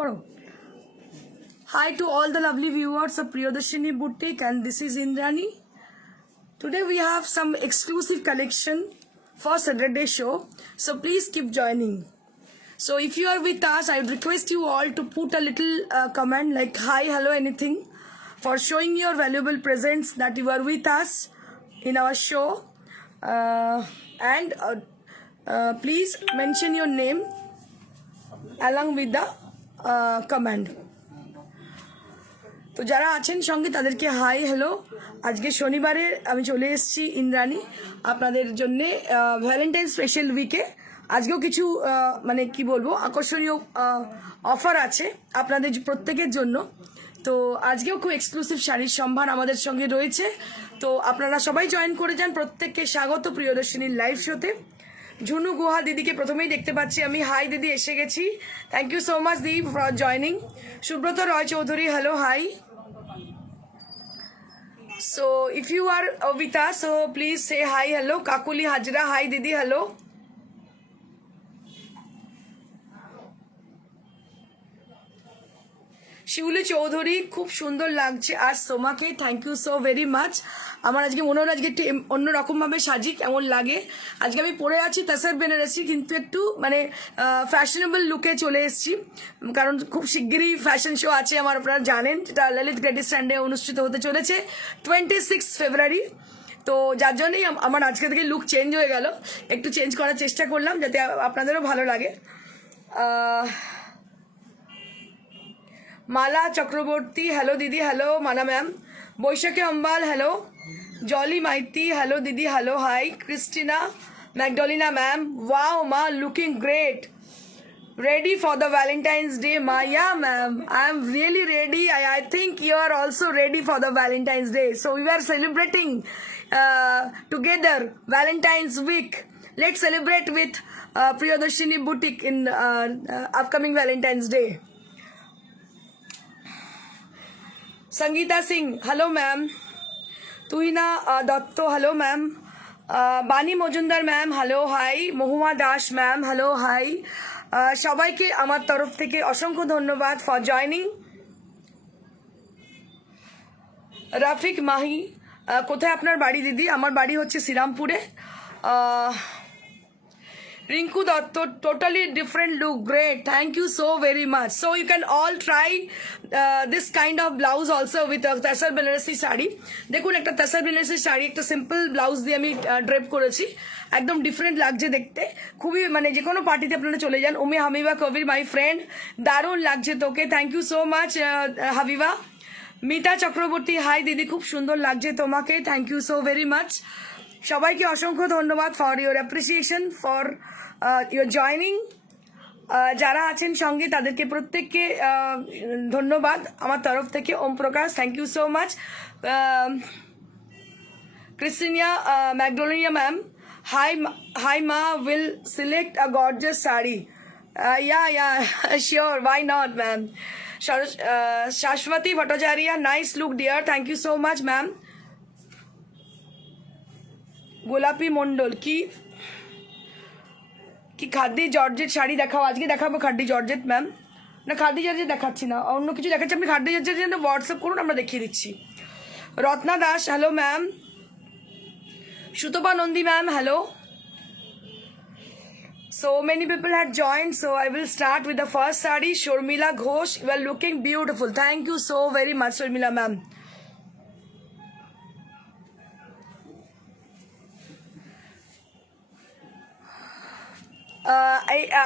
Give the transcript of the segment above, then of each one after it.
karo. Hi to all the lovely viewers of Priyadarshini Boutique, and this is Indrani. Today we have some exclusive collection for Saturday show, so please keep joining. So if you are with us, I would request you all to put a little comment like hi, hello, anything, for showing your valuable presence that you are with us in our show. And please mention your name along with the comment. তো যারা আছেন সঙ্গে তাদেরকে hi hello. আজকে শনিবারে আমি চলে এসেছি ইন্দ্রাণী আপনাদের জন্যে ভ্যালেন্টাইন স্পেশাল উইকে। আজকেও কিছু মানে কি বলবো আকর্ষণীয় অফার আছে আপনাদের প্রত্যেকের জন্য। তো আজকেও খুব এক্সক্লুসিভ শাড়ির সম্ভার আমাদের সঙ্গে রয়েছে। তো আপনারা সবাই জয়েন করে যান। প্রত্যেককে স্বাগত প্রিয়দর্শিনীর লাইভ শোতে। ঝুনু গুহা দিদিকে প্রথমেই দেখতে পাচ্ছি আমি। হাই দিদি, এসে গেছি। থ্যাংক ইউ সো মাচ দি for joining. Subrata Roy Chowdhury, hello, hi. So if you are with us, so please say hi, hello. Kakuli Hajra, hi Didi, hello. Shiuli Chowdhury, খুব সুন্দর লাগছে আজ তোমাকে, thank you so very much. আমার আজকে মনে হলো আজকে একটু অন্যরকমভাবে সাজি, কেমন লাগে। আজকে আমি পরে আছি তাসার বেনারসি, কিন্তু একটু মানে ফ্যাশনেবল লুকে চলে এসেছি, কারণ খুব শিগগিরই ফ্যাশন শো আছে আমার, আপনারা জানেন, যেটা ললিত গ্রেডি স্ট্যান্ডে অনুষ্ঠিত হতে চলেছে 26 ফেব্রুয়ারি। তো যার জন্যই আমার আজকে থেকে লুক চেঞ্জ হয়ে গেল, একটু চেঞ্জ করার চেষ্টা করলাম যাতে আপনাদেরও ভালো লাগে। মালা চক্রবর্তী, হ্যালো দিদি, hello Mana ma'am. Baishakhi Ambal, hello. Jolly Maity, hello দিদি, hello, hi. Christina Magdalena ma'am, wow মা, looking great, ready for the Valentine's Day, Maya ma'am. I am really ready. I think you are also ready for the Valentine's Day. So we are celebrating together Valentine's week. Let's celebrate with Priyadarshini Boutique in upcoming Valentine's Day. Sangeeta Singh, hello ma'am. Tuhina Datto, hello ma'am. Bani Mojumdar ma'am, hello, hi. Mohuma Dash ma'am, hello, hi. সবাইকে আমার তরফ থেকে অসংখ্য ধন্যবাদ for joining. Rafiq মাহি, কোথায় আপনার বাড়ি দিদি? আমার বাড়ি হচ্ছে শ্রীরামপুরে। Rinku Dutta, totally different look, great, thank you so very much. So you can all try this kind of blouse also with tussar Banarasi sari. দেখুন, একটা তাসার বেনারসি শাড়ি, একটা সিম্পল ব্লাউজ দিয়ে আমি ড্রেপ করেছি, একদম ডিফারেন্ট লাগছে দেখতে, খুবই মানে যে কোনো পার্টিতে আপনারা চলে যান। উমি হাবিবা কবির, মাই ফ্রেন্ড, দারুণ লাগছে তোকে, thank you so much Habiba. Mita Chakraborty, hi দিদি, খুব সুন্দর লাগছে তোমাকে, thank you so very much. সবাইকে অসংখ্য ধন্যবাদ for your appreciation, for your joining. যারা আছেন সঙ্গে তাদেরকে প্রত্যেককে ধন্যবাদ আমার তরফ থেকে। Om Prakash, thank you so much. Christina Macedonia ma'am, hi ma, will select a gorgeous sari. Yeah, sure, why not ma'am. Shashwati Bhattacharya, nice look dear, thank you so much ma'am. গোলাপি মন্ডল, কি খাদি জর্জেট শাড়ি দেখাও। আজকে দেখাবো খাদি জর্জেট ম্যাম, না খাদি জর্জেট দেখাচ্ছি না, অন্য কিছু দেখাচ্ছি। আপনি খাদি জর্জেট জন্য হোয়াটসঅ্যাপ করুন, আমরা দেখিয়ে দিচ্ছি। রত্না Das, hello ma'am. Sutapa Nandi ma'am, hello. So many people had joined, so I will start with the first sari. Shormila Ghosh, you are looking beautiful, thank you so very much Shormila ma'am.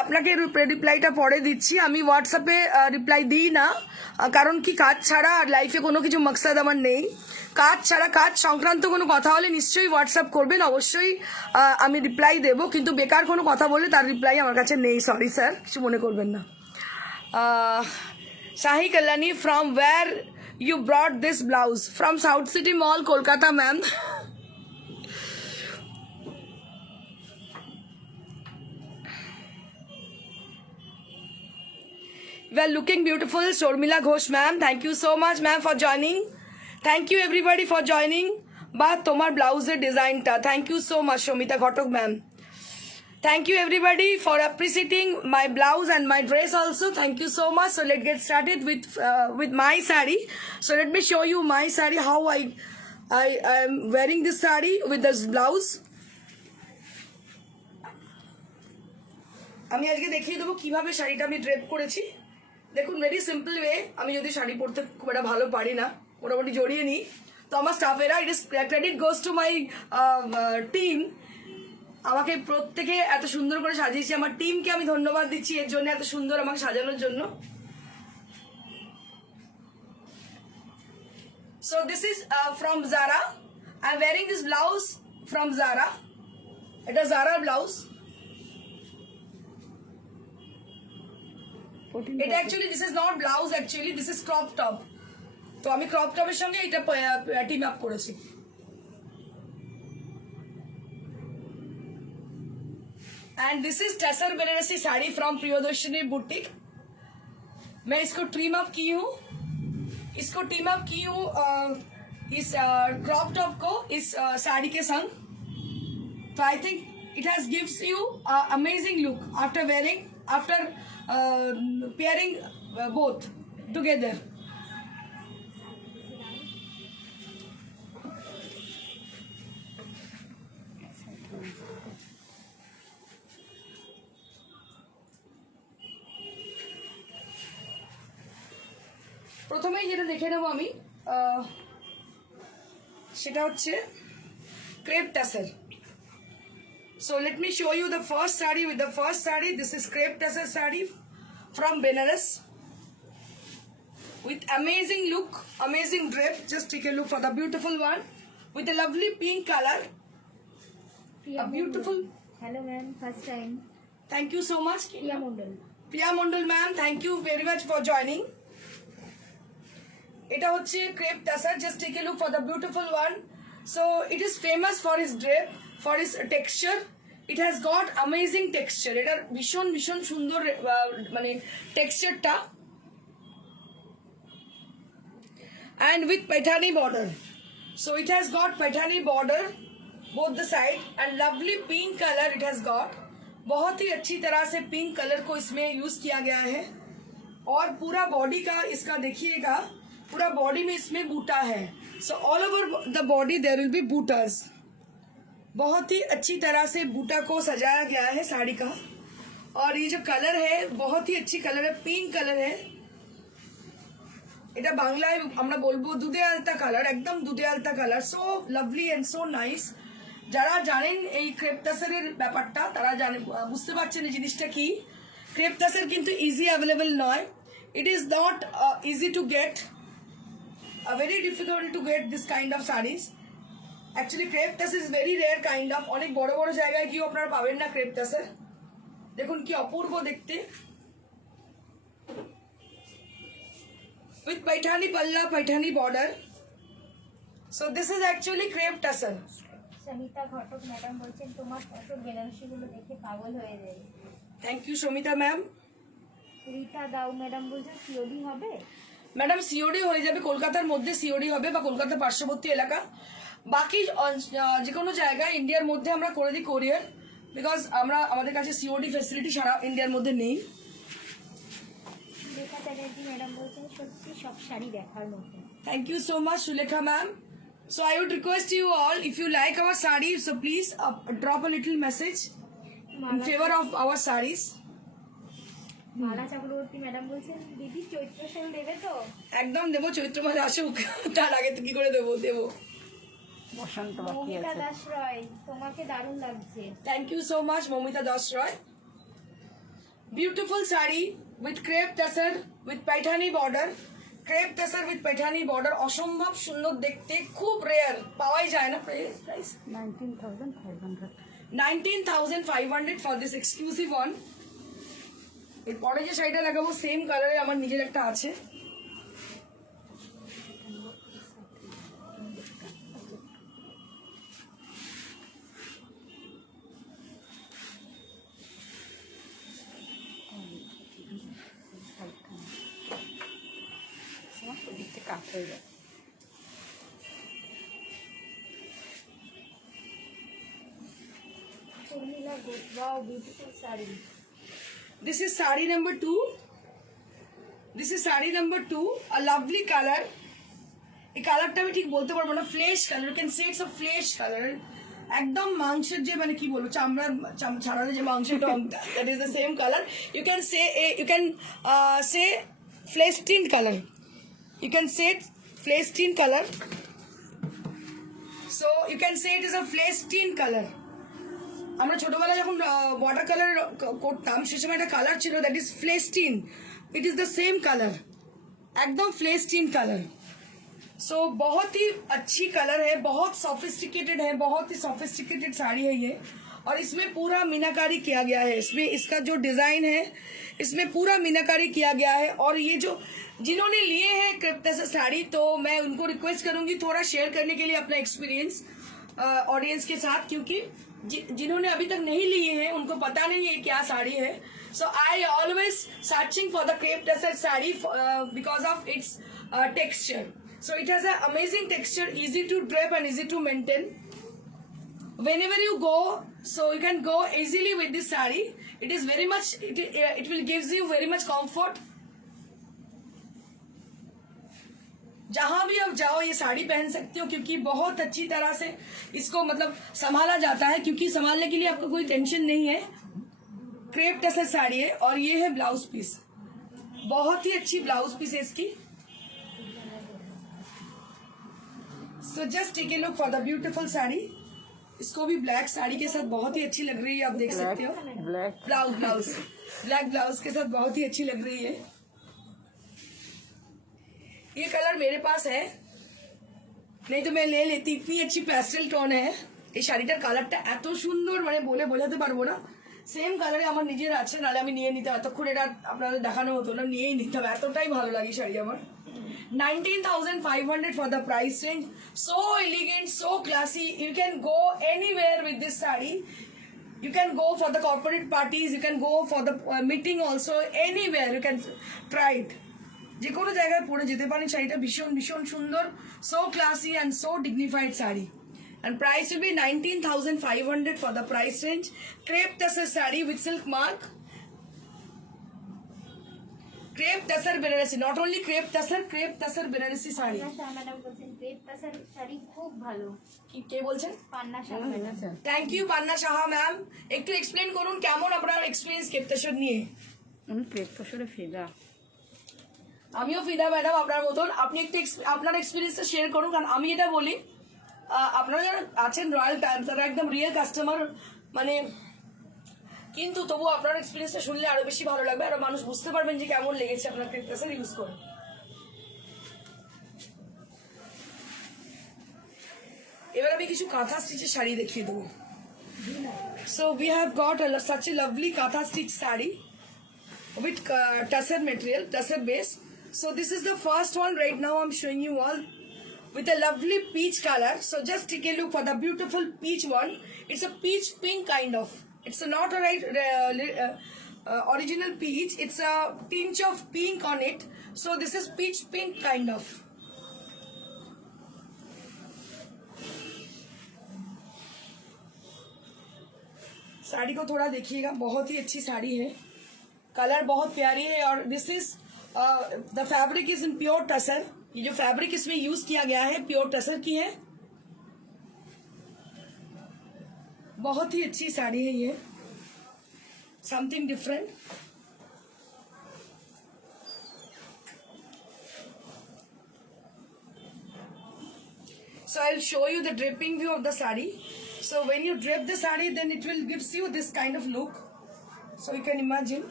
আপনাকে রিপ্লাইটা পরে দিচ্ছি, আমি হোয়াটসঅ্যাপে রিপ্লাই দিই না, কারণ কি কাজ ছাড়া লাইফে কোনো কিছু মাকসাদ আমার নেই। কাজ ছাড়া, কাজ সংক্রান্ত কোনো কথা হলে নিশ্চয়ই হোয়াটসঅ্যাপ করবেন, অবশ্যই আমি রিপ্লাই দেব, কিন্তু বেকার কোনো কথা বলে তার রিপ্লাই আমার কাছে নেই, সরি স্যার, কিছু মনে করবেন না। Shahi Kalyani, from where you brought this blouse? From South City Mall, Kolkata ma'am. You are looking beautiful, Shormila Ghosh ma'am. Thank you so much ma'am for joining. Thank you everybody for joining. But তোমার ব্লাউজের ডিজাইনটা, thank you so much Samita Ghatak ma'am. Thank you everybody for appreciating my blouse and my dress also. Thank you so much. So let's get started with my sari. So let me show you my sari, how I am wearing this sari with this blouse. আমি আজকে দেখিয়ে দেবো কিভাবে শাড়িটা আমি ড্রেপ করেছি। দেখুন, very simple way. আমি যদি শাড়ি পরতে খুব একটা ভালো পারি না, মোটামুটি জড়িয়ে নিই, তো আমার স্টাফেরা, it is credit goes to my team, আমাকে প্রত্যেকে এত সুন্দর করে সাজিয়েছে। আমার টিমকে আমি ধন্যবাদ দিচ্ছি এর জন্য, এত সুন্দর আমাকে সাজানোর জন্য। So this is from Zara. I'm wearing this blouse from Zara. It is Zara blouse. It actually, this is not blouse actually, this is crop top. তো আমি crop top এর সঙ্গে এটা টিম আপ করেছি। And this is Tasar Banarasi sari from Priyadarshini Boutique. मैं इसको trim up की हूँ, इसको टीम अप की हूँ इस क्रॉप टॉप को इस साड़ी के संग। तो I think it has gives you amazing look after wearing, after pairing both together. প্রথমেই যেটা দেখে নেব আমি, সেটা হচ্ছে ক্রেপ টাসের। So let me show you the first sari. With the first sari, this is crepe tassel sari from Benares with amazing look, amazing drape. Just take a look for the beautiful one with a lovely pink color. A beautiful. Hello ma'am, first time. Thank you so much. Priya Mondal. Priya Mondal ma'am, thank you very much for joining. এটা হচ্ছে crepe tussar. Just take a look for the beautiful one. So it is famous for its drape, for its texture. It has got amazing texture. এটার ভীষণ ভীষণ সুন্দর মানে টেক্সচারটা। And with Paithani border. So it has got Paithani border both the side and lovely pink colour it has got. बहुत ही अच्छी तरह से पिंक कलर को इसमें यूज किया गया है। और पूरा बॉडी का इसका देखिएगा, पूरा बॉडी में इसमें बूटा है। So all over the body there will be बूटास। बहुत ही अच्छी तरह से बूटा को सजाया गया है साड़ी का। और ये जो कलर है बहुत ही अच्छी कलर है, पिंक कलर है। এটা বাংলায় আমরা বলবো দুধে আলতা কালার, একদম দুধে আলতা colour. So lovely and so nice. যারা জানেন এই ক্রেপ টাসারের ব্যাপারটা, তারা জানেন, বুঝতে পারছেন এই জিনিসটা কি। ক্রেপ টাসার কিন্তু ইজি অ্যাভেলেবল নয়। It is not easy to get, very difficult to get this kind of sarees. Actually crepe tassel is very rare kind of, অনেক বড় বড় জায়গায় গিয়ে আপনারা পাবেন না crepe tassel। দেখুন কি অপূর্ব দেখতে। with पैठानी पल्ला, Paithani border. So this is actually crepe tassel. Samita ঘটক ম্যাডাম বলছেন তোমার ফটো বেনারসি গুলো দেখে পাগল হয়ে যায়। Thank you Shomita ma'am. Rita দাও ম্যাডাম বলছেন সিওডি হবে। ম্যাডাম সিওডি হয়ে যাবে, কলকাতার মধ্যে সিওডি হবে বা কলকাতার পার্শ্ববর্তী এলাকা। বাকি যে কোনো জায়গায় ইন্ডিয়ার মধ্যে আমরা করে দিই কোরিয়ার, বিকজ আমাদের কাছে সিওডি ফ্যাসিলিটি সারা ইন্ডিয়ার মধ্যে নেই। রেখা চ্যাটার্জি ম্যাডাম বলছেন সত্যি সব শাড়ি দেখার মতো। Thank you so much Sulekha ma'am. So I would request you all, if you like our sari, so please drop a little message in favor of our sarees. Mala Chakraborty madam বলছেন দিদি চৈত্র সেল দেবে তো। একদম দেবো, চৈত্র মাসে আসুক, তার আগে তো কি করে দেবো। বসন্ত বাকি মমিতা আছে। দাস রয় তোমাকে দারুণ লাগছে। Thank you so much Momita Das Roy. Beautiful sari with crepe tassel with Paithani border. crepe tassel with Paithani border অসম্ভব সুন্দর দেখতে, খুব রেয়ার, পাওয়াই যায় না। প্রাইস 19,500। 19,500 for this exclusive one. এরপরে যে শাড়িটা লাগাবো সেম কালারে আমার নিজের একটা আছে। কাজ হয়ে যায়। Urmila Ghosh. Wow, beautiful saree. This is saree number 2. This is saree number 2. A lovely color. এই কালারটা আমি ঠিক বলতে পারবো না, flesh colour, you can say it's a flesh colour, একদম মাংসের যে মানে কি বলবো চামড়ার ছাড়ানো যে মাংসটা, that is the same colour. You can say flesh tint colour, you can say flesh tint colour, so you can say it is a flesh tint colour. আমরা ছোটবেলায় যখন ওয়াটার কালার করতাম সে সময় একটা কালার ছিল that is flash tin, it is the same colour, एकदम flash tin colour. सो बहुत ही अच्छी कलर है, बहुत सोफिस्टिकेटेड है, बहुत ही सोफिस्टिकेटेड साड़ी है ये। और इसमें पूरा मीनाकारी किया गया है, इसमें इसका जो डिजाइन है इसमें पूरा मीनाकारी किया गया है। और ये जो जिन्होंने लिए हैं क्रिप्टा से साड़ी, तो मैं उनको रिक्वेस्ट करूंगी थोड़ा शेयर करने के लिए अपना एक्सपीरियंस ऑडियंस के साथ, क्योंकि जिन्होंने अभी तक नहीं लिए हैं उनको पता नहीं है क्या साड़ी है। So I always searching for the crepe tussar saree because of its texture. So it has an amazing texture, easy to drape and easy to maintain. Whenever you go, so you can go easily with this saree. It is very much, it will gives you very much comfort. जहां भी आप जाओ ये साड़ी पहन सकती हो, क्योंकि बहुत अच्छी तरह से इसको मतलब संभाला जाता है, क्योंकि संभालने के लिए आपको कोई टेंशन नहीं है। क्रेप टसर साड़ी है और ये है ब्लाउज पीस, बहुत ही अच्छी ब्लाउज पीस है इसकी। So just take a look for the beautiful sari. इसको भी ब्लैक साड़ी के साथ बहुत ही अच्छी लग रही है, आप देख सकते हो। ब्लैक ब्लैक ब्लाउज के साथ बहुत ही अच्छी लग रही है। ये कलर मेरे पास है, नहीं तो मैं ले लेती, इतनी अच्छी पेस्टल टोन है। এই শাড়িটার কালারটা এত সুন্দর, মানে বলে বোঝাতে পারবো না। সেম কালারে আমার নিজের আছে, নাহলে আমি নিয়ে নিতাম, এতক্ষণ এটা আপনাদের দেখানো হতো না, নিয়েই নিতাম, এতটাই ভালো লাগে শাড়ি আমার। 19,500 for the price range, so elegant, so classy. You can go anywhere with this saree. You can go for the corporate parties, you can go for the meeting also, anywhere you can try it. যে কোনো জায়গায় পরে যেতে পারেন শাড়িটা, ভীষণ ভীষণ সুন্দর, so classy and so dignified sari. And price will be 19,500 for the price range. Crepe tussar saree with silk mark. Crepe tussar Banarasi, not only crepe tussar Banarasi saree. Panna Shah madam বলছেন ক্রেপ টাসার শাড়ি খুব ভালো। কে বলছেন? Panna Shah madam. Thank you Panna Saha ma'am. একটু explain করুন কেমন আপনার experience crepe tussar নিয়ে। আমি ক্রেপ টাসারে ফিদা। আমিও ফিদা ম্যাডাম আপনার মতন। আপনি একটু আপনার এক্সপিরিয়েন্সটা শেয়ার করুন, কারণ আমি এটা বলি, আপনারা যারা আছেন রয়্যাল টাইম তারা একদম রিয়েল কাস্টমার, মানে কিন্তু তবু আপনার এক্সপিরিয়েন্সটা শুনলে আরো বেশি ভালো লাগবে, আরো মানুষ বুঝতে পারবেন যে কেমন লেগেছে আপনার ক্রেপ টাসার ইউজ করে। এবার আমি কিছু কাঁথা স্টিচের শাড়ি দেখিয়ে দেবো। So we have got such a lovely কাঁথা স্টিচ sari with tussar material, tussar base. So this is the first one right now I'm showing you all with a lovely peach color. So just take a look for the beautiful peach one. It's a peach pink kind of. It's not a original peach. It's a tinge of pink on it. So this is peach pink kind of. Sari को थोड़ा देखिएगा, बहुत ही अच्छी साड़ी है, कलर बहुत प्यारी है। और this is the fabric is in pure tussar. ये जो फैब्रिक इसमें यूज किया गया है प्योर टसर की है, बहुत ही अच्छी साड़ी है ये, something different. So I'll show you the draping view of the sari. So when you drape the sari, then it will gives you this kind of look. So you can imagine.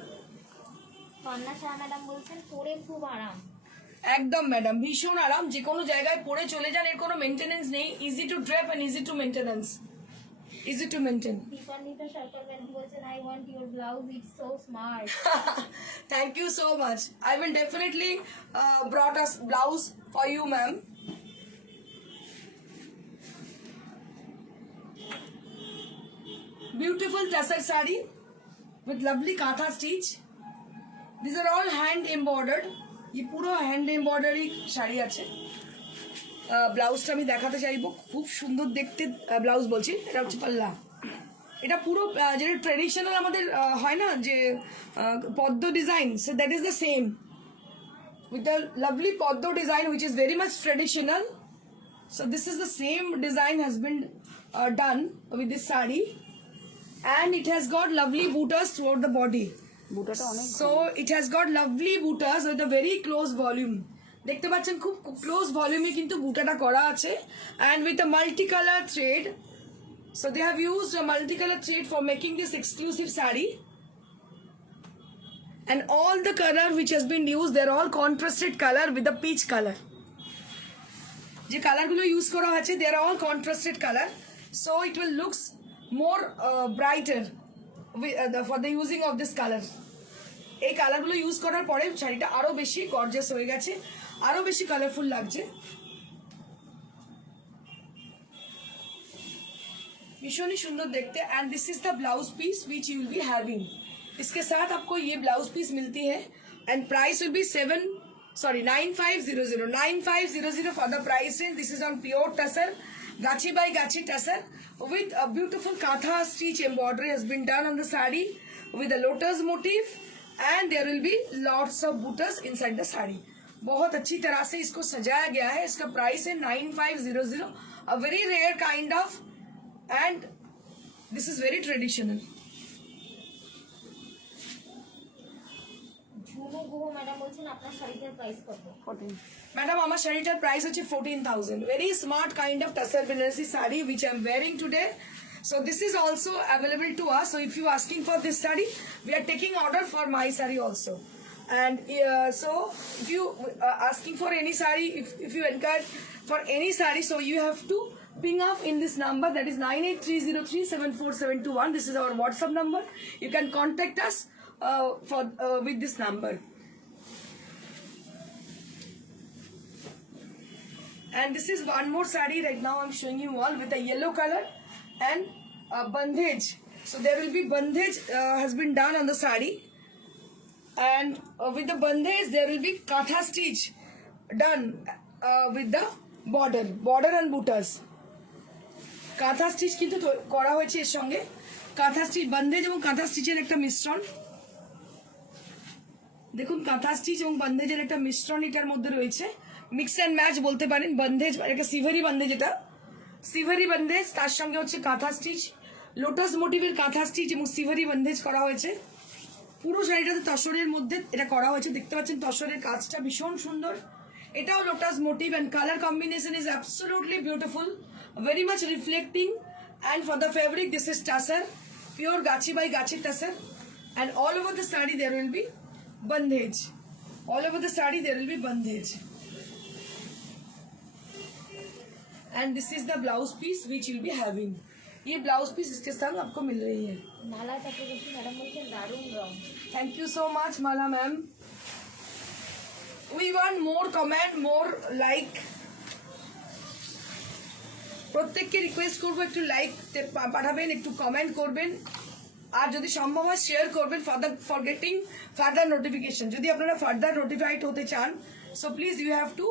Panna Shah madam বলছেন পরে খুব আরাম। একদম ম্যাডাম, ভীষণ আরাম, যে কোনো জায়গায় পরে চলে যান, এর কোনো মেইনটেনেন্স নেই, easy to drape and easy to maintenance, easy to maintain. Dipanwita Sarkar madam বলছেন I want your blouse, it's so smart. Thank you so much. I will definitely brought us blouse for you, ma'am. Beautiful tussar sari with lovely katha stitch. These are all hand embroidered. ये পুরো hand embroidery sari আছে। ব্লাউজটা আমি দেখাতে চাইবো, খুব সুন্দর দেখতে ব্লাউজ, বলছি এটা হচ্ছে পাল্লা, এটা পুরো যেটা ট্রেডিশনাল আমাদের হয় না যে পদ্ম design, so that is the same with the lovely poddo design which is very much traditional. So this is the same design has been done with this sari, and it has got lovely bootas throughout the body. বুটাটা অনেক So it has got lovely bootas with a very close volume. দেখতে পাচ্ছেন খুব ক্লোজ ভলিউমে কিন্তু বুটাটা করা আছে, and with a multicolor thread. So they have used a multicolor thread for making this exclusive sari. And all the color which has been used, they're all contrasted color with the peach color. যে কালারগুলো ইউজ করা হয়েছে, they are all contrasted color, so it will looks more brighter for the using of this color. এই কালারগুলো ইউজ করার পরে শাড়িটা আরো বেশি গর্জিয়াস হয়ে গেছে, আরো বেশি কালারফুল লাগছে, ভীষণই সুন্দর দেখতে। And this is the blouse piece which you will be having. इसके साथ आपको ये ब्लाउज पीस मिलती है, and price will be 9500 for the price range. This is on pure tussar, gachi by गाची tussar with a beautiful katha stitch embroidery has been done on the sari with a lotus motif, and there will be lots of buttas inside the sari। बहुत अच्छी तरह से इसको सजाया गया है। इसका प्राइस है 9500, a very rare kind of, and this is very traditional। Jhunu Guha ম্যাডাম বলছেন আপনার শাড়িটার প্রাইস কত? 14। मैडम আমার শাড়িটার প্রাইস হচ্ছে 14,000। Very smart kind of tussar Banarasi sari which I am wearing today। So this is also available to us, so if you asking for this saree, we are taking order for my saree also। And so if you asking for any saree, if you inquire for any saree, so you have to ping off in this number, that is 9830374721। this is our WhatsApp number, you can contact us with this number। And this is one more saree right now I'm showing you all with a yellow color and bandhage। So there will be bandhage has been done on the saree, and with the bandhage there will be katha stitch done with the border and buttas। কাঁথা স্টিচ কিন্তু করা হয়েছে এর সঙ্গে, কাঁথা stitch bandage এবং কাঁথা স্টিচের একটা মিশ্রণ। দেখুন কাঁথা স্টিচ এবং বন্দেজের একটা মিশ্রণ এটার মধ্যে রয়েছে, মিক্স অ্যান্ড ম্যাচ বলতে পারেন। বন্দেজ একটা সিভারি বন্দেজ, এটা সিভারি বন্দেজ, তার সঙ্গে হচ্ছে কাঁথা স্টিচ, লোটাস মোটিভের কাঁথা স্টিচ এবং সিভারি বন্দেজ করা হয়েছে। পুরো শাড়িটাতে তসরের মধ্যে এটা করা হয়েছে, দেখতে পাচ্ছেন তসরের কাজটা ভীষণ সুন্দর। এটাও lotus motif, and colour combination is absolutely beautiful, very much reflecting। And for the fabric, this is tassar, pure gachi by gachi tassar, and all over the saree there will be bandhage, all over the saree there will be bandhage। And this is the blouse piece which you'll be having। ये blouse piece इसके साथ आपको मिल रही है। মালা Chakraborty madam বলছেন দারুণ রং। Thank you so much Mala ma'am. we want more comment, more like। প্রত্যেককে রিকোয়েস্ট করবো একটু লাইক পাঠাবেন, একটু কমেন্ট করবেন, আর যদি সম্ভব হয় শেয়ার করবেন ফর গেটিং ফার্দার নোটিফিকেশন। যদি আপনারা ফার্দার নোটিফাইড হতে চান, so please you have to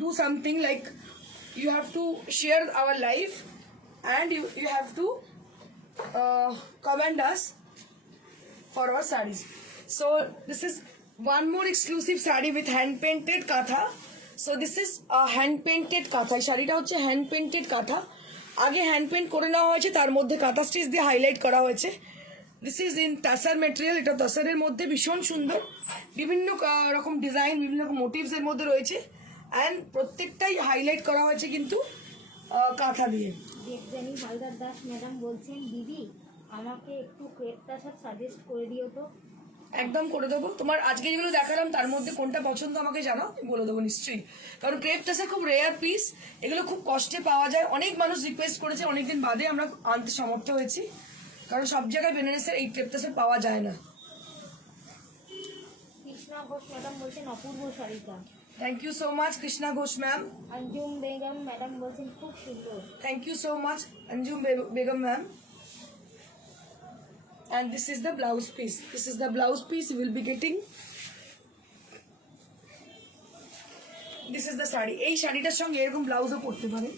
do something like you have to share our life, and you have to comment us for our sarees। So this is one more exclusive saree with hand painted katha। So this is a hand painted katha। এই শাড়িটা হচ্ছে hand painted কাঁথা, আগে hand paint করে নেওয়া হয়েছে, তার মধ্যে কাঁথা স্টিচ দিয়ে হাইলাইট করা হয়েছে। দিস ইজ ইন তাসার মেটেরিয়াল, এটা তাসারের মধ্যে ভীষণ সুন্দর, বিভিন্ন রকম ডিজাইন, বিভিন্ন রকম মোটিভস এর মধ্যে রয়েছে, অ্যান্ড প্রত্যেকটাই হাইলাইট করা হয়েছে কিন্তু কাঁথা দিয়ে। দেবজানী হালদার দাস ম্যাডাম বলছেন দিদি আমাকে একটু ক্রেপ টাসার সাজেস্ট করে দিও তো। একদম করে দেবো, তোমার আজকে যেগুলো দেখালাম তার মধ্যে কোনটা পছন্দ আমাকে জানাও, আমি বলে দেবো নিশ্চয়ই। কারণ ক্রেপ টাসা খুব রেয়ার পিস, এগুলো খুব কষ্টে পাওয়া যায়, অনেক মানুষ রিকোয়েস্ট করেছে, অনেকদিন বাদে আমরা আনতে সমর্থ হয়েছি, কারণ সব জায়গায় বেনারসের এই ক্রেপ টাসা পাওয়া যায় না। কৃষ্ণা ঘোষ ম্যাডাম বলছেন অপূর্ব শাড়িটা। Thank you so much Krishna Ghosh ma'am. Anjum Begum madam बोलছেন খুব সুন্দর। Thank you so much Anjum Begum ma'am. And this is the blouse piece, this is the blouse piece you will be getting। this is the sari, এই শাড়িটার সঙ্গে এরকম ব্লাউজও পরতে পারেন,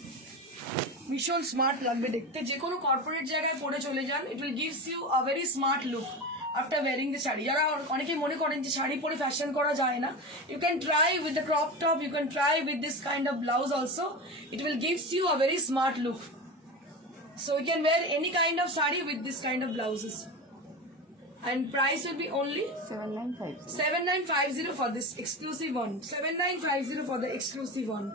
ভীষণ স্মার্ট লাগবে দেখতে, যে কোনো কর্পোরেট জায়গায় পরে চলে যান, it will gives you a very smart look after wearing the sari. যারা অনেকেই মনে করেন যে শাড়ি পরে ফ্যাশন করা যায় না, you can try with the crop top, you can try with this kind of blouse also, it will gives you a very smart look. So you can wear any kind of sari with this kind of blouses. And price will be only 7950 7950 for this exclusive one. 7950 for the exclusive one.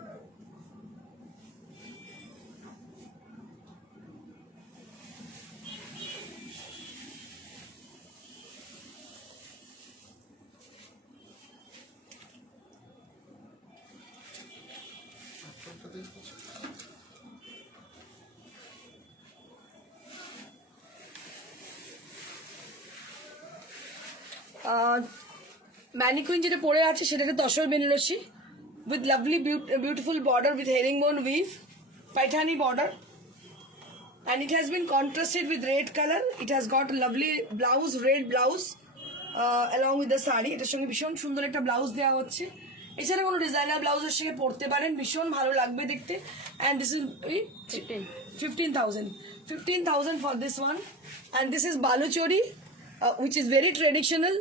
Mannequin যেটা পরে আছে সেটাকে তসর Banarasi with lovely beautiful border with herringbone weave, paithani border, and it has been contrasted with red color. It has got a lovely blouse, red blouse along with the sari. এটার সঙ্গে ভীষণ সুন্দর একটা ব্লাউজ দেওয়া হচ্ছে। এছাড়া কোনো ডিজাইনার ব্লাউজের সঙ্গে পরতে পারেন, ভীষণ ভালো লাগবে দেখতে। and this is 15,000 for this one. And this is baluchori, which is very traditional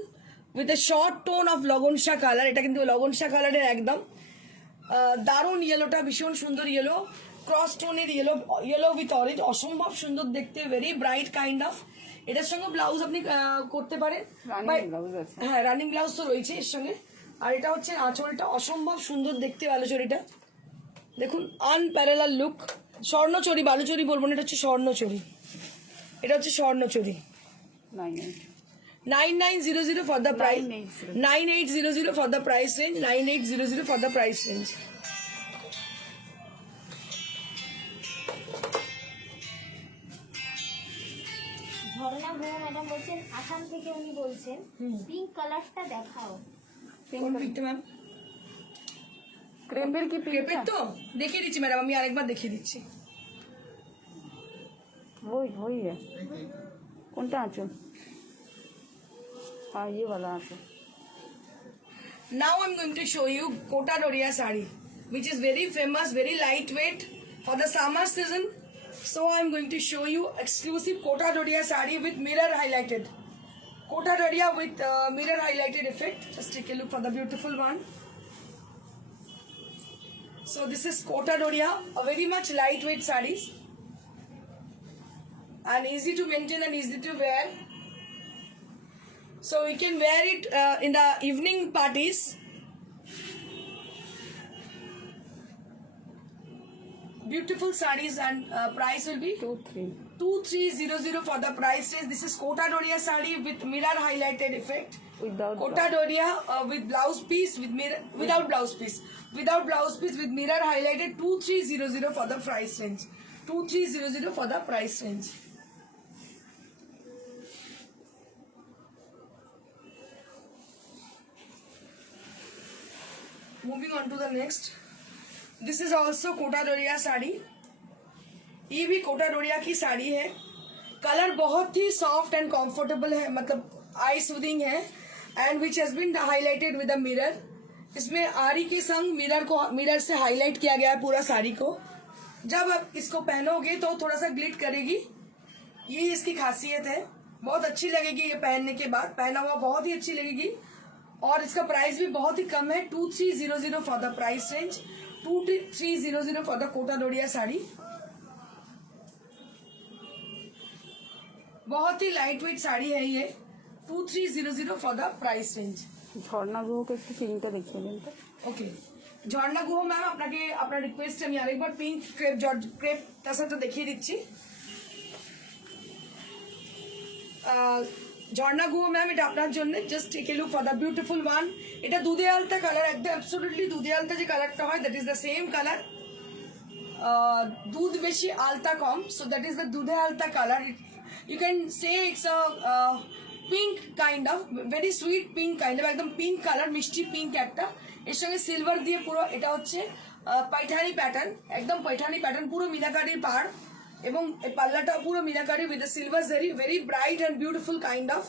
with a short tone of লগনশা কালার। এটা কিন্তু লগনশা কালারের একদম দারুণ ইয়েলোটা, ভীষণ সুন্দর ইয়েলো, ক্রস টোনের ইয়েলো, ইয়েলো উইথ অরেঞ্জ, অসম্ভব সুন্দর দেখতে, ভেরি ব্রাইট কাইন্ড অফ। এটার সঙ্গে ব্লাউজ আপনি করতে পারেন, হ্যাঁ রানিং ব্লাউজ তো রয়েছে এর সঙ্গে। আর এটা হচ্ছে আঁচলটা, অসম্ভব সুন্দর দেখতে বালুচরিটা, দেখুন আনপ্যারালাল লুক। স্বর্ণচরি, বালুচরি বলবো না, এটা হচ্ছে স্বর্ণচরি, এটা হচ্ছে স্বর্ণচরি। 9900 for the price. 9800 for the price range. 9800 for the price range. ঝর্ণা গুহ ম্যাডাম বলছেন আসাম থেকে, উনি বলছেন পিঙ্ক কালারটা দেখাও। কোন পিকটা ম্যাম? ক্রেপের কি ক্রেপের তো দেখিয়ে দিচ্ছি ম্যাডাম, আমি আরেকবার দেখিয়ে দিচ্ছি। ওই কোনটা আছে? हाँ ये वाला आता है। Now I'm going to show you Kota Doria sari, which is very famous, very lightweight for the summer season. So I'm going to show you exclusive Kota Doria sari with mirror highlighted. Kota Doria with mirror highlighted effect. Just take a look for the beautiful one. So this is Kota Doria, a very much lightweight sarees, and easy to maintain and easy to wear. So you can wear it in the evening parties. Beautiful sarees, and price will be 2300 for the price range. This is Kota Doria saree with mirror highlighted effect. Without Kota Doria with blouse piece, with mirror, without blouse piece, with mirror highlighted. 2300 for the price range. 2300 for the price range. Moving on to the next, this is also Kota Doria sari. ये भी कोटा डोरिया की साड़ी है। कलर बहुत ही soft and comfortable है, मतलब eye soothing है, and which has been highlighted with a mirror. इसमें आरी के संग मिरर से हाईलाइट किया गया है पूरा साड़ी को। जब आप इसको पहनोगे तो थोड़ा सा ग्लिट करेगी, ये इसकी खासियत है। बहुत अच्छी लगेगी ये पहनने के बाद, पहना हुआ बहुत ही अच्छी लगेगी। और इसका प्राइस भी बहुत ही कम है, 2300 for the price range. 2300 for the Kota Doria sari. बहुत ही लाइट वेट साड़ी है ये। 2300 फॉर द प्राइस रेंज। ঝর্ণা গুহকে একটু পিঙ্কটা দেখিয়ে দিন তো। ওকে, ঝর্ণা গুহ ম্যাম, আপনাকে আপনার রিকোয়েস্টে আমি আরেকবার পিঙ্ক ক্রেপ তাসাটা দেখিয়ে দিচ্ছি। ঝর্ণা গুহ ম্যাম, এটা আপনার জন্য। Just take a look for the beautiful one. এটা দুধে আলতা কালার, একদম অ্যাবসলিউটলি দুধে আলতা যে কালারটা হয়, that is the same colour. দুধ বেশি আলতা কম, সো দ্যাট ইজ দ্য দুধে আলতা colour. You can say it's a pink kind of, very sweet pink kind of, একদম পিঙ্ক কালার, মিষ্টি পিঙ্ক একটা। এর সঙ্গে সিলভার দিয়ে পুরো, এটা হচ্ছে পাইঠানি প্যাটার্ন, একদম পাইঠানি প্যাটার্ন, পুরো মিনাকারির পাড়, এবং পাল্লাটা পুরো meenakari with silver zari, very bright and beautiful kind of.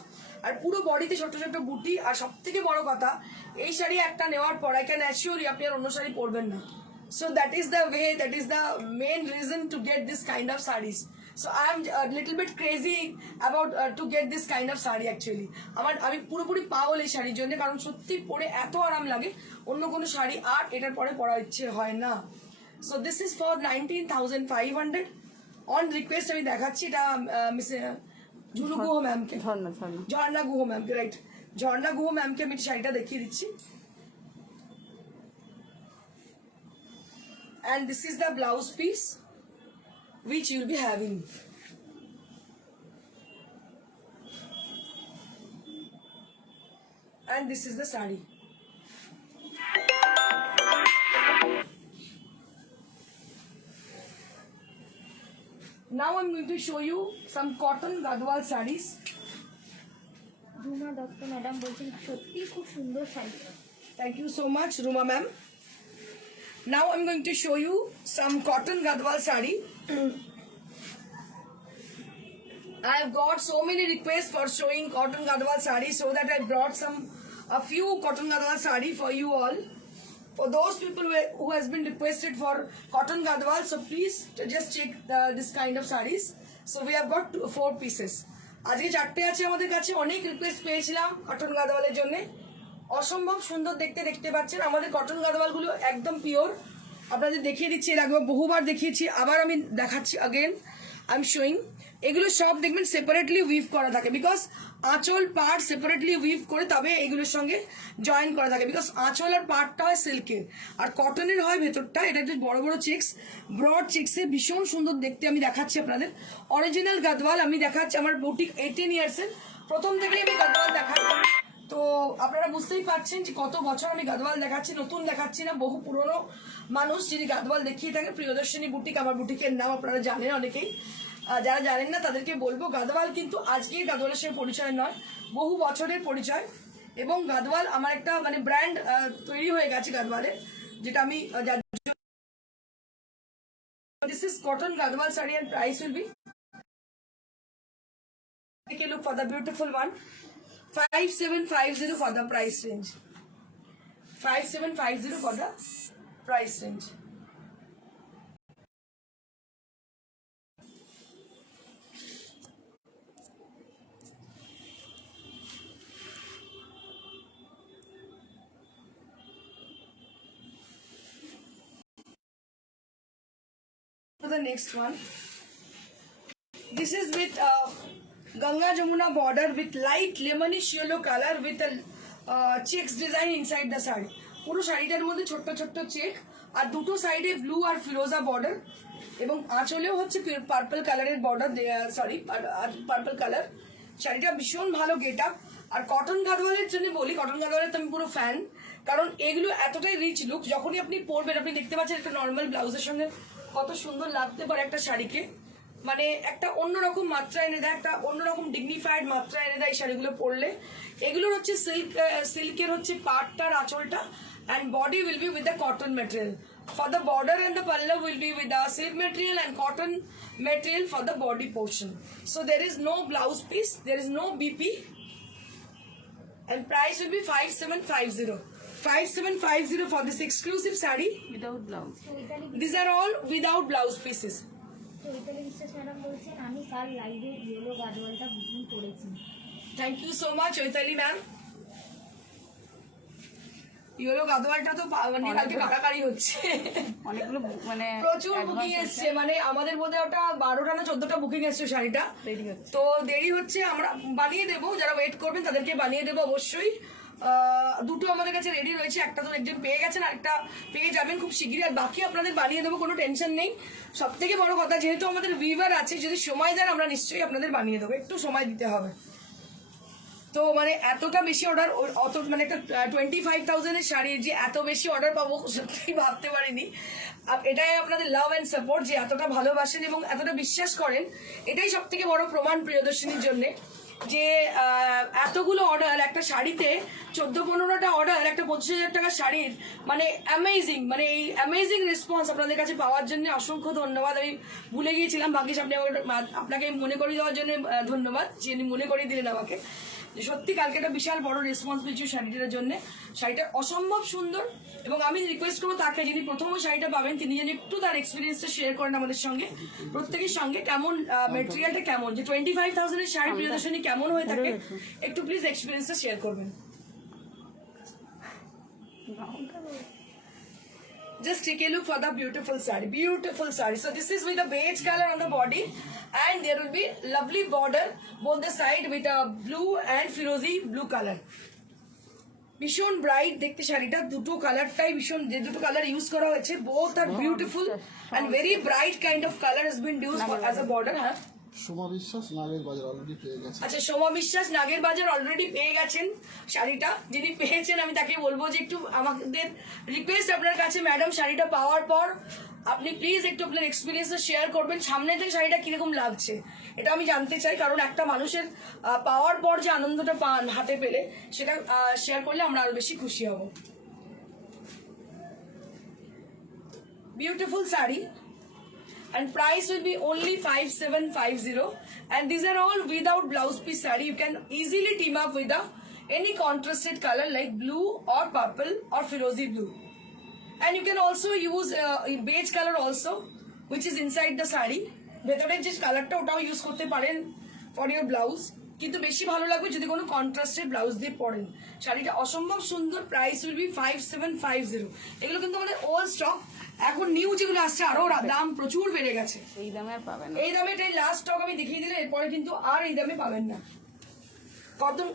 আর পুরো বডিতে ছোট ছোট বুটি। আর সব থেকে বড় কথা, এই শাড়ি একটা নেওয়ার পর আই ক্যান অ্যাসিওর ইউ আপনি আর অন্য শাড়ি পরবেন না। So that is the way, that is the main reason to get this kind of sarees. So I am a little bit crazy about to get this kind of saree actually. আমি পুরোপুরি পাগল এই শাড়ির জন্য, কারণ সত্যি পরে এত আরাম লাগে অন্য কোনো শাড়ি আর এটার পরে পরার ইচ্ছে হয় না। So this is for 19,500 on request আমি দেখাচ্ছি। এটা মিস ঝুনু গুহ ম্যামকে, ঝর্ণা গুহ ম্যামকে, রাইট, ঝর্ণা গুহ ম্যামকে আমি শাড়িটা দেখিয়ে দিচ্ছি। And this is the blouse piece which you will be having. And this is the sari. Now I'm going to show you some cotton Gadwal sarees. Ruma Dutta ম্যাডাম বলছেন সত্যি খুব সুন্দর sari. Thank you so much, Ruma ma'am. Now I'm going to show you some cotton Gadwal sari. I've got so many requests for showing cotton Gadwal sari, so that I brought a few cotton Gadwal sari for you all. For those people who has been requested for cotton Gadwal, so please just check this kind of sarees. So we have got 4 pieces. আজকে 4টে আছে আমাদের কাছে। অনেক রিকোয়েস্ট পেয়েছিলাম কটন গাদওয়ালের জন্য, অসম্ভব সুন্দর দেখতে পাচ্ছেন। আমাদের কটন গাদওয়ালগুলো একদম পিওর, আপনাদের দেখিয়ে দিচ্ছি, এর আগে বহুবার দেখিয়েছি, আবার আমি দেখাচ্ছি, अगेन আই এম শোয়িং। এগুলো সব দেখবেন সেপারেটলি উইভ করা থাকে, বিকজ আঁচল পার্ট সেপারেটলি উইভ করে তবে এগুলোর সঙ্গে জয়েন করা থাকে, বিকজ আঁচল আর পার্টটা হয় সিল্কের আর কটনের হয় ভেতরটা। এটা একটু বড় বড় চেক্স, ব্রড চেক্সে ভীষণ সুন্দর দেখতে। আমি দেখাচ্ছি আপনাদের অরিজিনাল গাদওয়াল, আমি দেখাচ্ছি আমার বুটিক 18 ইয়ার্সের, প্রথম থেকেই আমি গাদওয়াল দেখাই। তো আপনারা বুঝতেই পারছেন যে কত বছর আমি গাদওয়াল দেখাচ্ছি, নতুন দেখাচ্ছি না। বহু পুরনো মানুষ যিনি গাদওয়াল দেখিয়ে থাকে, প্রিয়দর্শিনী বুটিক আমার বুটিকের নাম, আপনারা জানেন অনেকেই। যারা জানেন না তাদেরকে বলবো, গাদওয়াল কিন্তু আজকের গাদওয়ালের সঙ্গে পরিচয় নয়, বহু বছরের পরিচয়। এবং গাদওয়াল আমার একটা মানে ব্র্যান্ড তৈরি হয়ে গেছে গাদওয়ালের, যেটা আমি this is cotton Gadwal sari and price will be, take a look for the beautiful one, 5750 for the price range, 5750 for the price range. The next one, this is with Ganga Jamuna border with light lemonish yellow color with a checks design inside the sari. পুরো শাড়িটার মধ্যে ছোট্ট ছোট্ট চেক আর দুটো সাইডে ব্লু আর ফিরোজা বর্ডার, এবং আঁচলেও হচ্ছে পার্পল কালারের বর্ডার, সরি পার্পল কালার। শাড়িটা ভীষণ ভালো গেট আপ। আর কটন গাদওয়ালের জন্য বলি, কটন গাদওয়ালের তো আমি পুরো ফ্যান, কারণ এগুলো এতটাই রিচ লুক। যখনই আপনি পরবেন, আপনি দেখতে পাচ্ছেন একটা নর্মাল ব্লাউজের সঙ্গে কত সুন্দর লাগতে পারে একটা শাড়িকে, মানে একটা অন্যরকম মাত্রা এনে দেয়, একটা অন্যরকম ডিগনিফাইড মাত্রা এনে দেয় এই শাড়িগুলো পরলে। এগুলোর হচ্ছে সিল্কের হচ্ছে পাটটার আঁচলটা, and body will be with the cotton material. For the border and the pallu will be with the silk material and cotton material for the body portion. So there is no blouse piece, there is no BP, and price will be 5750. 5750 for this exclusive saree without blouse. these are all without blouse pieces. Chaitali Biswas madam বলছেন আমি কাল লাইভে yellow গাদওয়ালটা booking করেছি। Thank you so much Chaitali ma'am. Yellow গাদওয়ালটা তো মানে কালকে কাটাকারি হচ্ছে, অনেকগুলো মানে প্রচুর বুকিং এসছে, মানে আমাদের মধ্যে ওটা 12টা না 14টা বুকিং এসছে শাড়িটা, দেরি হচ্ছে। তো দেরি হচ্ছে। আমরা বানিয়ে দেবো, যারা ওয়েট করবেন তাদেরকে বানিয়ে দেবো অবশ্যই। দুটো আমাদের কাছে রেডি রয়েছে, একটা তো একজন পেয়ে গেছেন, আরেকটা পেয়ে যাবেন খুব শিগগিরই, আর বাকি আপনাদের বানিয়ে দেবো, কোনো টেনশন নেই। সব থেকে বড় কথা, যেহেতু আমাদের ভিভার আছে, যদি সময় দেন আমরা নিশ্চয়ই আপনাদের বানিয়ে দেবো, একটু সময় দিতে হবে। তো মানে এতটা বেশি অর্ডার, অত মানে একটা 25,000-এর শাড়ি যে এত বেশি অর্ডার পাবো সত্যি ভাবতে পারিনি। এটাই আপনাদের লাভ অ্যান্ড সাপোর্ট, যে এতটা ভালোবাসেন এবং এতটা বিশ্বাস করেন, এটাই সব থেকে বড় প্রমাণ প্রিয়দর্শিনীর জন্য, যে এতগুলো অর্ডার একটা শাড়িতে 14-15টা অর্ডার একটা 25,000 টাকার শাড়ির, মানে অ্যামেজিং, মানে এই অ্যামেজিং রেসপন্স আপনাদের কাছে পাওয়ার জন্য অসংখ্য ধন্যবাদ। আমি ভুলে গিয়েছিলাম, ভাগ্যিস আপনি আপনাকে মনে করিয়ে দেওয়ার জন্য ধন্যবাদ, যিনি মনে করিয়ে দিলেন আমাকে। যে সত্যি কালকে একটা বিশাল বড় রেসপন্স পেয়েছি শাড়িটার জন্য। শাড়িটা অসম্ভব সুন্দর এবং আমি রিকোয়েস্ট করবো তাকে, যিনি প্রথম শাড়িটা পাবেন তিনি যেন একটু তার এক্সপিরিয়েন্সটা শেয়ার করেন আমাদের সঙ্গে, প্রত্যেকের সঙ্গে। কেমন মেটেরিয়ালটা কেমন, যে 25,000 এর শাড়ি প্রিয়দর্শনী কেমন হয়ে থাকে, একটু প্লিজ এক্সপিরিয়েন্সটা শেয়ার করবেন। Just take a look for the beautiful saree. Beautiful saree. So this is with a beige color on the body, and there will be lovely border both the side with a blue and firozi blue color. ভীষণ ব্রাইট দেখতে শাড়িটা, দুটো কালারটাই ভীষণ, যে দুটো colour use করা হয়েছে both are beautiful and very bright kind of color has been used for as a border. হ্যাঁ, সোমা বিশ্বাস নাগের বাজার অলরেডি পেয়ে গেছে। আচ্ছা, সোমা বিশ্বাস নাগের বাজার অলরেডি পেয়ে গেছেন শাড়িটা। যিনি পেয়েছেন আমি তাকে বলবো যে একটু আমাদের রিকোয়েস্ট আপনার কাছে ম্যাডাম, শাড়িটা পাওয়ার পর আপনি প্লিজ একটু আপনার এক্সপিরিয়েন্সটা শেয়ার করবেন, সামনে থেকে শাড়িটা কিরকম লাগছে এটা আমি জানতে চাই। কারণ একটা মানুষের পাওয়ার পর যে আনন্দটা পান হাতে পেলে, সেটা শেয়ার করলে আমরা আরো বেশি খুশি হব। বিউটিফুল sari, and price will be only 5750, and these are all without blouse piece saree. You can easily team up with any contrasted color like blue or purple or firozi blue, and you can also use beige color also, which is inside the saree. ভেতরের যে কালারটা ওটাও ইউজ করতে পারেন for your blouse, কিন্তু বেশি ভালো লাগবে যদি কোনো কন্ট্রাস্টেড ব্লাউজ দিয়ে পরেন। শাড়িটা অসম্ভব সুন্দর, প্রাইস উইল বি 5750। এগুলো কিন্তু আমাদের ওল্ড স্টক, এখন নিউ যেগুলো আসছে আরো দাম প্রচুর বেড়ে গেছে। এই দামে আর পাবেন না। এই দামে এটাই লাস্ট স্টক আমি দেখিয়ে দিলে, এরপরে কিন্তু আর এই দামে পাবেন না।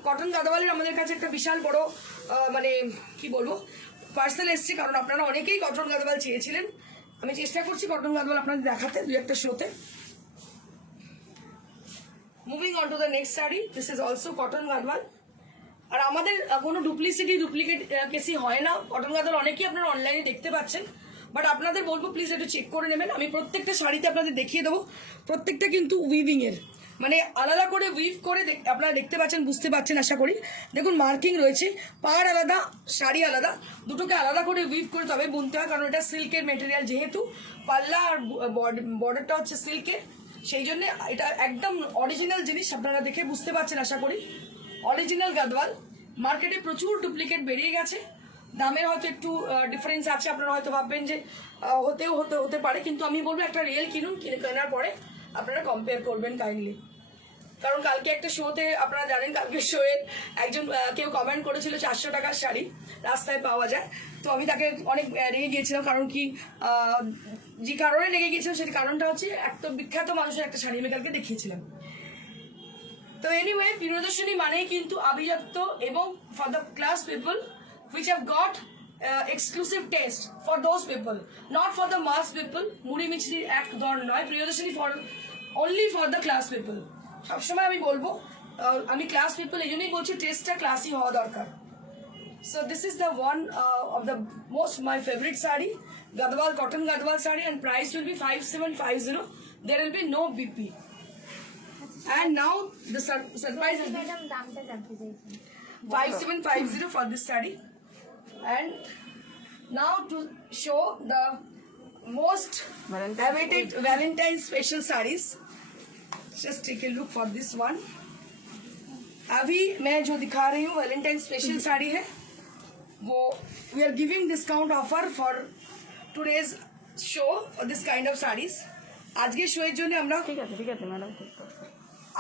কটন গাদওয়ালের আমাদের কাছে একটা বিশাল বড় মানে কি বলবো পার্সেল এসছে, কারণ আপনারা অনেকেই কটন গাদওয়াল চেয়েছিলেন। আমি চেষ্টা করছি কটন গাদওয়াল আপনাদের দেখাতে দু একটা শোতে। Moving on to the next sari, this is also cotton Gadwal. আর আমাদের কোনো ডুপ্লিকেট কেসই হয় না। কটন গাদওয়াল অনেকেই আপনারা অনলাইনে দেখতে পাচ্ছেন, বাট আপনাদের বলবো প্লিজ একটু চেক করে নেবেন। আমি প্রত্যেকটা শাড়িতে আপনাদের দেখিয়ে দেবো, প্রত্যেকটা কিন্তু উইভিং এর, মানে আলাদা করে উইভ করে আপনারা দেখতে পাচ্ছেন, বুঝতে পারছেন আশা করি। দেখুন মার্কিং রয়েছে, পাড় আলাদা শাড়ি আলাদা, দুটোকে আলাদা করে উইভ করে তবে বুনতে হয়, কারণ এটা সিল্কের মেটেরিয়াল, যেহেতু পাল্লা আর বর্ডারটা হচ্ছে সিল্কের, সেই জন্য এটা একদম অরিজিনাল জিনিস। আপনারা দেখে বুঝতে পারছেন আশা করি, অরিজিনাল গাদওয়াল। মার্কেটে প্রচুর ডুপ্লিকেট বেরিয়ে গেছে, দামের হয়তো একটু ডিফারেন্স আছে, আপনারা হয়তো ভাববেন যে হতে পারে, কিন্তু আমি বলবো একটা রিয়েল কিনুন, কেনার পরে আপনারা কম্পেয়ার করবেন কাইন্ডলি। কারণ কালকে একটা শোতে আপনারা জানেন, কালকে শোয়ে একজন কেউ কমেন্ট করেছিল 400 টাকার শাড়ি রাস্তায় পাওয়া যায়, তো আমি তাকে অনেক রেগে গিয়েছিলাম। কারণ কি যে কারণে রেগে গিয়েছিলাম সেটা কারণটা হচ্ছে একটা বিখ্যাত মানুষের একটা শাড়ি আমি কালকে দেখিয়েছিলাম। তো এনিওয়ে, প্রিয়দর্শনী মানেই কিন্তু আভিজাত্য এবং for the class people which have got exclusive taste for those people, not for the mass people. মুড়ি মিছরি এক দর নয়, Priyadarshini for only for the class people। সবসময় আমি বলবো আমি ক্লাস পিপল, এই জন্যই বলছি টেস্টটা ক্লাসি হওয়া দরকার। So this is the one of the most my favorite saree, Gadwal cotton Gadwal saree, and price will be 5750. There will be no BP. And now the surprise is madam দামটা জানতে চাইছেন। 5750 for this saree. And now to show the most awaited Valentine's special sarees, just take a look for this one. अभी मैं जो दिखा रही हूँ Valentine special sari है, वो we are giving discount offer for today's show for this kind of sarees। আজকের শো এর জন্য আমরা ঠিক আছে ম্যাডাম, ঠিক আছে।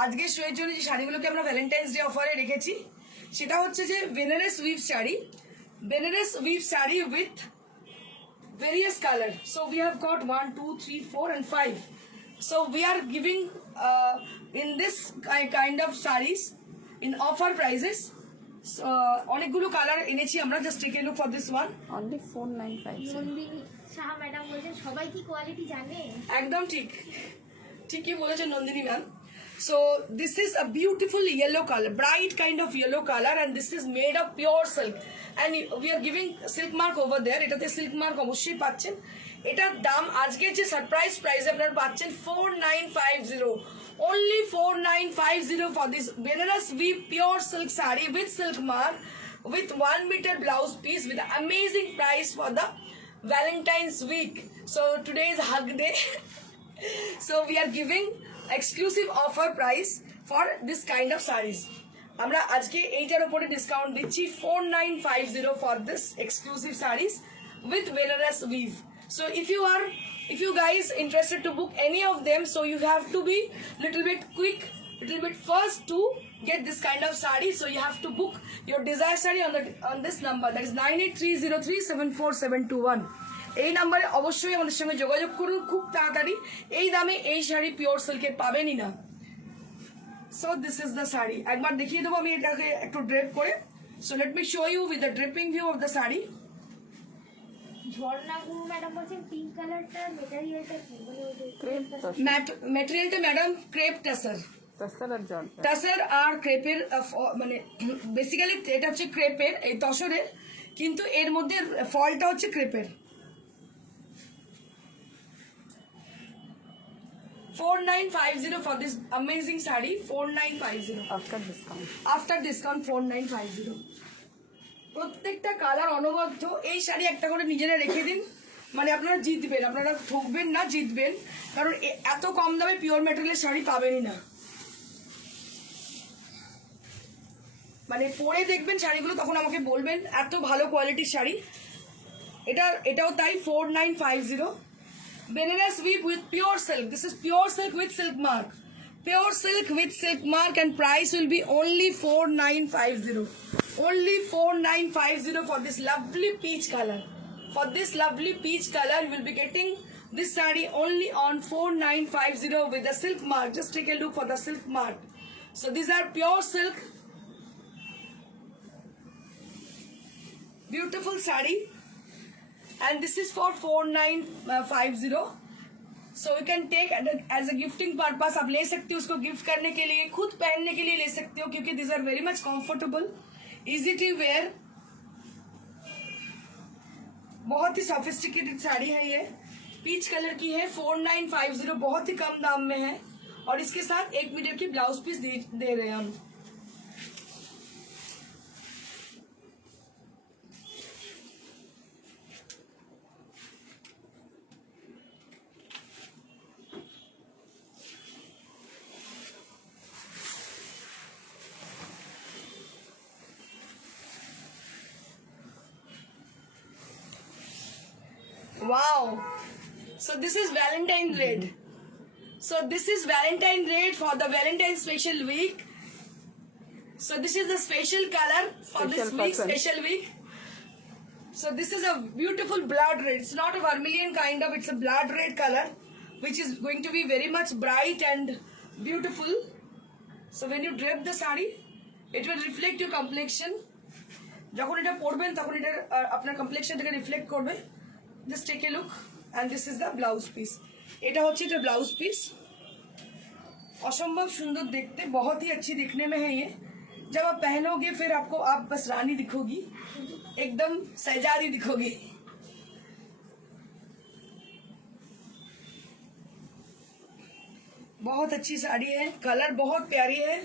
আজকের শো এর জন্য যে শাড়িগুলোকে আমরা ভ্যালেন্টাইন্স ডে অফারে রেখেছি, সেটা হচ্ছে যে Benares weave sari, Benares weave saree with various color. So we have got 1, 2, 3, 4 and 5. So we are giving in this kind of sarees in offer prices. So অনেকগুলো কালার এনেছি আমরা, just take a look for this one. Only 4950। নন্দিনী সাহা ম্যাডাম বলছেন সবাই কি কোয়ালিটি জানে? একদম ঠিকই বলেছেন Nandini ma'am. So this is a beautiful yellow color, bright kind of yellow color, and this is made of pure silk, and we are giving silk mark over there. এটাতে silk mark অবশ্যই পাচ্ছেন। এটার দাম আজকে যে সারপ্রাইজ প্রাইস আপনারা পাচ্ছেন 4950, only 4950 for this Benares weave pure silk saree with silk mark with 1 meter blouse piece with amazing price for the Valentine's week. So today is hug day. So we are giving exclusive offer price for this kind of sarees. আমরা আজকে এইটার উপরে discount দিচ্ছি 4950 for this exclusive sarees with Benares weave so if you guys interested to book any of them, so you have to be little bit quick, little bit first to get this kind of sari. So you have to book your desired sari on this number, that is 9830374721. এই নাম্বারে অবশ্যই আমাদের সঙ্গে যোগাযোগ করুন খুব তাড়াতাড়ি। এই দামে এই শাড়ি পিওর সিল্কের পাবেনই না। So this is the sari, একবার দেখিয়ে দেবো আমি এটাকে একটু ড্রেপ করে। So let me show you with the dripping view of the sari. Jharna Guru madam বলছেন পিঙ্ক কালারটার মেটেরিয়ালটা কি মানে ওই যে ক্রেপ ম্যাটেরিয়ালটা ম্যাডাম ক্রেপ টাসার, তসর আর জল টাসার আর ক্রেপের মানে বেসিক্যালি এটা হচ্ছে ক্রেপের এই তসরের, কিন্তু এর মধ্যে ফলটা হচ্ছে ক্রেপের। 4950 for this amazing saree, 4950 after discount. after discount 4950। প্রত্যেকটা কালার অনবদ্য। এই শাড়ি একটা করে নিজেরা রেখে দিন, মানে আপনারা জিতবেন, আপনারা ঠকবেন না, জিতবেন, কারণ এত কম দামে পিওর ম্যাটেরিয়ালের শাড়ি পাবেনই না। মানে পরে দেখবেন শাড়িগুলো, তখন আমাকে বলবেন এত ভালো কোয়ালিটির শাড়ি। এটাও তাই 4950। Banaras weave with pure silk. This is pure silk with silk mark. Pure silk with silk mark, and price will be only 4950. Only 4950 for this lovely peach color. For this lovely peach color, you will be getting this saree only on 4950 with the silk mark. Just take a look for the silk mark. So these are pure silk. Beautiful saree. And this is for 4950. So you can take as a gifting purpose. आप ले सकते हो उसको गिफ्ट करने के लिए, खुद पहनने के लिए ले सकते हो, क्योंकि these are very much comfortable, easy to wear। बहुत ही sophisticated साड़ी है ये, पीच कलर की है, 4950, बहुत ही कम दाम में है, और इसके साथ 1 मीटर की ब्लाउज पीस दे रहे हैं हम। Wow, so this is Valentine red. So this is Valentine red for the Valentine special week. So this is the special color for this Special week, person. special week. So this is a beautiful blood red. It's not a vermilion kind of, it's a blood red color, which is going to be very much bright and beautiful. So when you drape the saree, it will reflect your complexion. যখন এটা পরবেন তখন এটা আপনার কমপ্লেক্সনটাকে রিফ্লেক্ট করবে। Just take a look, and this is the blouse piece. এটা হচ্ছে এটা ব্লাউজ পিস, असंभव सुंदर देखते, बहुत ही अच्छी दिखने में है ये। जब आप पहनोगे फिर आपको आप बस रानी दिखोगी, एकदम शहजादी दिखोगी। बहुत अच्छी साड़ी है, कलर बहुत प्यारी है,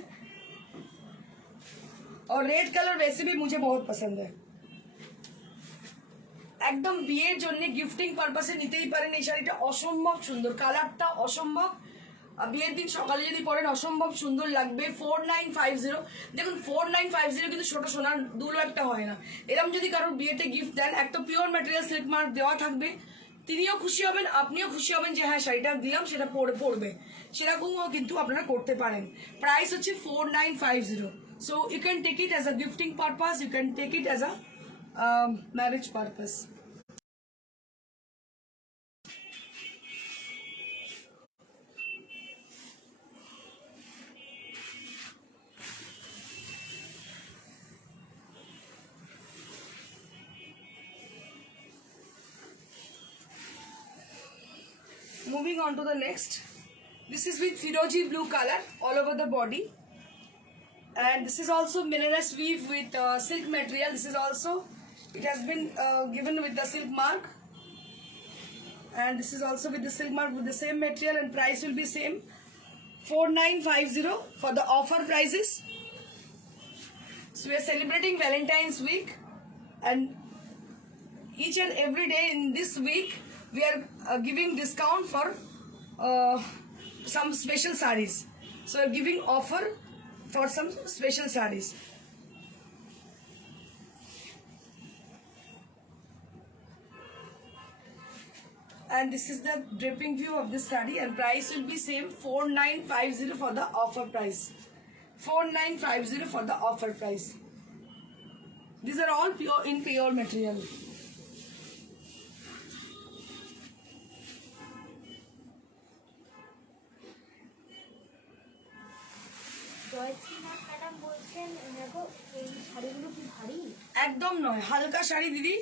और रेड कलर वैसे भी मुझे बहुत पसंद है। একদম বিয়ের জন্য গিফটিং পারপাসে নিতেই পারেন এই শাড়িটা, অসম্ভব সুন্দর, কালারটা অসম্ভব, বিয়ের দিন সকালে যদি পরেন অসম্ভব সুন্দর লাগবে। 4950, দেখুন 4950 কিন্তু ছোট সোনার দুলো একটা হয় না। এরকম যদি কারোর বিয়েতে গিফট দেন, একটা পিওর ম্যাটেরিয়াল সিল্ক মার্ক দেওয়া থাকবে, তিনিও খুশি হবেন, আপনিও খুশি হবেন যে হ্যাঁ শাড়িটা দিলাম সেটা পরবে, সেরকমও কিন্তু আপনারা করতে পারেন। প্রাইস হচ্ছে 4950। So you can take it as a gifting purpose, you can take it as a marriage purpose. Moving on to the next, this is with Firozi blue color all over the body, and this is also Banaras weave with silk material. This is also, it has been given with the silk mark, and this is also with the silk mark with the same material, and price will be same, 4950 for the offer prices. So we are celebrating Valentine's week, and each and every day in this week we are giving discount for some special sarees. So we are giving offer for some special sarees. And this is the dripping view of this saree, and price will be same 4950 for the offer price. 4950 for the offer price. These are all pure in pure material. Jayashreenath madam বলছেন দেখো এই শাড়িগুলো কি ভারী? একদম নয়, হালকা শাড়ি দিদি,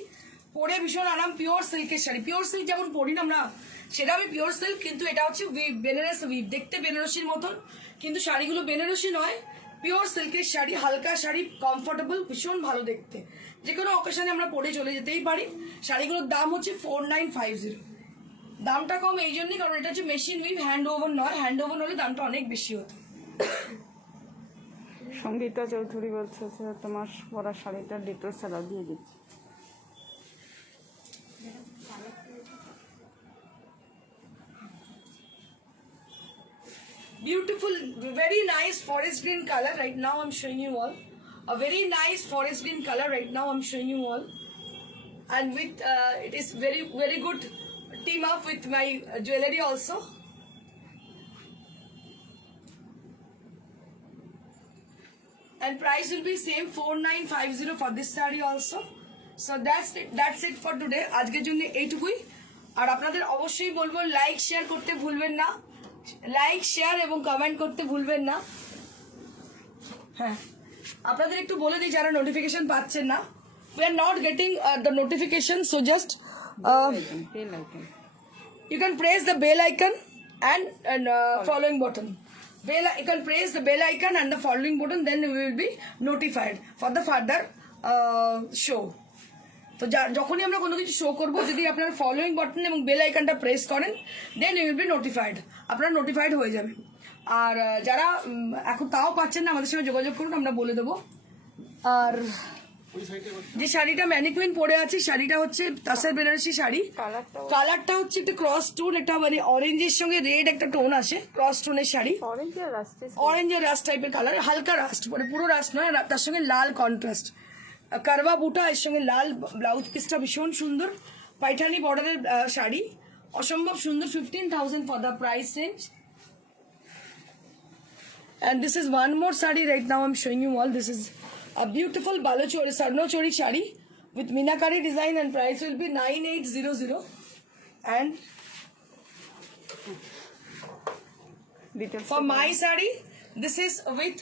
পরে ভীষণ আরাম। পিওর সিল্কের শাড়ি, পিওর সিল্ক যেমন পরি না আমরা, সেটা আমি পিওর সিল্ক, কিন্তু এটা হচ্ছে উইভ, বেনারস উইভ, দেখতে বেনারসির মতন, কিন্তু শাড়িগুলো বেনারসি নয়, পিওর সিল্কের শাড়ি, হালকা শাড়ি, কমফোর্টেবল, ভীষণ ভালো দেখতে, যে কোনো অকেশনে আমরা পরে চলে যেতেই পারি। শাড়িগুলোর দাম হচ্ছে 4950। দামটা কম এই জন্যই কারণ এটা হচ্ছে মেশিন উইভ, হ্যান্ড ওভার নয়, হ্যান্ড ওভার হলে দামটা অনেক বেশি হতো। সঙ্গীতা চৌধুরী বলছে যে তোমার পরা শাড়িটার ডিটেলস আলাদা দিয়ে দিচ্ছি। Beautiful, very nice forest green color. Right now I'm showing you all a very nice forest green color. Right now I'm showing you all, and with it is very good team up with my jewelry also. And price will be same 4950 for this saree also. So that's it for today. আজকের জন্য এইটুকুই। আর আপনাদের অবশ্যই বলবো like share করতে ভুলবেন না, like share এবং কমেন্ট করতে ভুলবেন না। হ্যাঁ, আপনাদের একটু বলে দিই যারা নোটিফিকেশন পাচ্ছেন না, we are not getting the notification, so just Bell icon. you can press the bell icon and following button. You can press the bell icon and the following button, then we will be notified for the further show. তো যখনই আমরা কোনো কিছু শো করবো, যদি আপনার following button এবং bell আইকনটা প্রেস করেন, then you will be notified, আপনারা নোটিফাইড হয়ে যাবেন। আর যারা এখন তাও পাচ্ছেন না, আমাদের সঙ্গে যোগাযোগ করুন, আমরা বলে দেবো। আর যে শাড়িটা ম্যানিকুইন পরে আছে, শাড়িটা হচ্ছে তাসার বেনারসি শাড়ি, কালারটা হচ্ছে একটা ক্রস টোন, একটা মানে অরেঞ্জের সঙ্গে রেড একটা টোন আসে, ক্রস টোনের শাড়ি, অরেঞ্জের রাস্ট টাইপের কালার, হালকা রাস্ট, মানে পুরো রাস্ট নয়, তার সঙ্গে লাল কন্ট্রাস্ট, কারবা বুটা, এর সঙ্গে লাল ব্লাউজ পিসটা ভীষণ সুন্দর, পাইঠানি বর্ডারের শাড়ি, অসম্ভব সুন্দর। 15,000 for the price range. And this is one more saree. Right now I'm showing you all. This is a beautiful balachori sarnochori shari with minakari design, and price will be 9800. And Details for my saree, this is with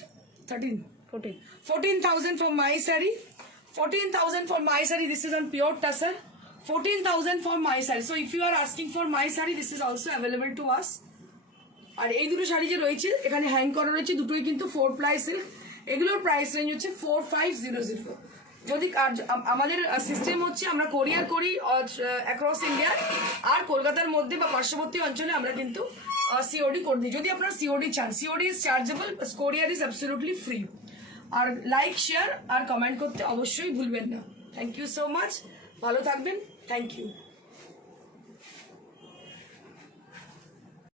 14,000 for my saree. 14,000 for my saree. This is on pure tussar. 14,000 for my saree. So if you are asking for my saree, this is also available to us. আর এই দুটো শাড়ি যে রয়েছে এখানে হ্যাং করা রয়েছে, দুটোই কিন্তু 4 ply silk, এগুলোর প্রাইস রেঞ্জ হচ্ছে 4500। যদি আমাদের সিস্টেম হচ্ছে আমরা কোরিয়ার করি অ্যাক্রস ইন্ডিয়া, আর কলকাতার মধ্যে বা পার্শ্ববর্তী অঞ্চলে আমরা কিন্তু সিওডি করে দিই। যদি আপনারা সিওডি চান, COD is chargeable, courier is absolutely free. আর লাইক শেয়ার আর কমেন্ট করতে অবশ্যই ভুলবেন না। থ্যাংক ইউ সো মাচ, ভালো থাকবেন, থ্যাংক ইউ।